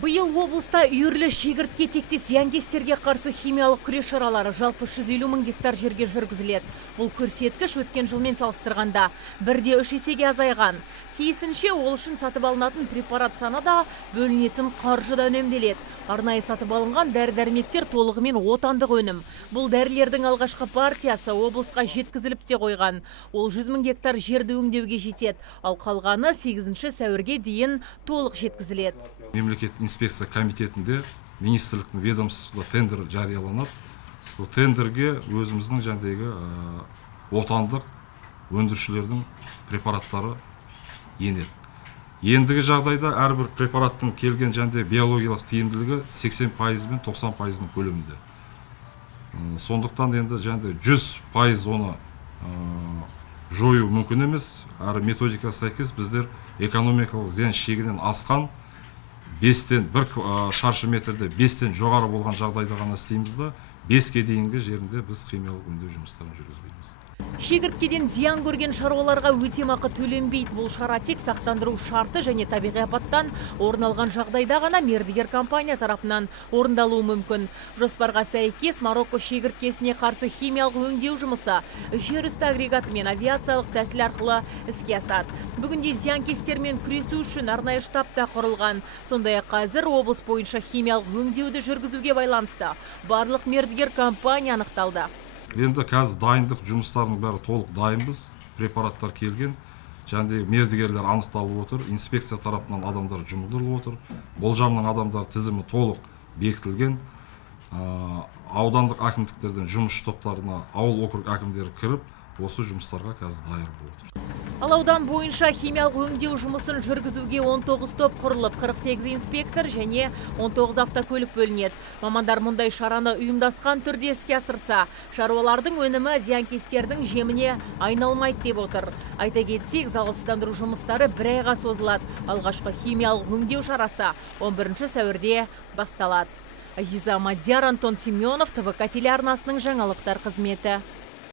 Биыл облыста үйірлі шегіртке тектес зиянкестерге қарсы химиялық күрес шаралары жалпы 150 мың гектар жерге жүргізіледі. Бұл көрсеткіш өткен жылмен салыстырғанда 1,3 есеге азайған. Тиісінше ол үшін сатып алынатын препарат саны да бөлінетін қаржы да үнемделеді. Арнайы сатып алынған дәрі-дәрмектер толығымен отандық өнім. Бұл дәрілердің алғашқы партиясы облысқа жеткізіліп те қойған. Ол 100 мың гектар жерді өңдеуге жетеді, ал қалғаны 8 сәуірге дейін толық жеткізіледі. Мемлекеттік инспекция комитетінде министрліктің ведомствосында тендер жарияланады. Бұл тендерге өзіміздің жаңағы отандық өндірушілердің препараттары енеді. Ендігі жағдайда әрбір препараттың келген жаңағы биологиялық тиімділігі 80% мен 90% көлемінде. Сондықтан енді жаңағы 100% оны жою мүмкін емес. Әрі методикасы сәйкес біздер экономикалық зиян шегінен асқан 1 шаршы метрде 5-тен жоғары болған жағдайда ғана істейміз да 5-ке дейінгі жерінде біз химиялық өңдеу жұмыстарын жүргізбейміз. Шегірткеден зиян көрген шаруаларға өтемақы төленбейді. Бұл шара тек сақтандыру шарты және табиғи апаттан орын алған жағдайда ғана мердігер компания тарапынан орындалуы мүмкін. Жоспарға сәйкес Марокко шегірткесіне қарсы химиялық өңдеу жұмысы жер үсті агрегаты мен авиациялық тәсіл арқылы іске асады. Бүгінде зиянкестермен күресу үшін арнайы штаб та құрылған. Сондай-ақ қазір облыс бойынша химиялық өңдеуді жүргізуге байланысты барлық мердігер компания анықталды. Енді қазір дайындық жұмыстарының бәрі толық дайынбыз. Препараттар келген, және мердігерлер анықталып отыр, инспекция тарапынан адамдар жұмылдырылып отыр. Болжамның адамдар тізімі толық бекітілген. Аудандық әкімдіктерден жұмыс топтарына ауыл округ әкімдері кіріп, осы жұмыстарға қазір дайыр болып отыр. Ал аудан бойынша химиялық өңдеу жұмысын жүргізуге 19 топ құрылып, 48 инспектор және 19 автокөлік бөлінеді. Мамандар мұндай шараны ұйымдасқан түрде іске асырса, шаруалардың өнімі зиянкестердің жеміне айналмайды деп отыр. Айта кетсек, залалсыздандыру жұмыстары 1 айға созылады. Алғашқы химиялық өңдеу шарасы 11 сәуірде басталады. Азиза Мадияр, Антон Семенов, ТВК телеарнасының жаңалықтар қызметі.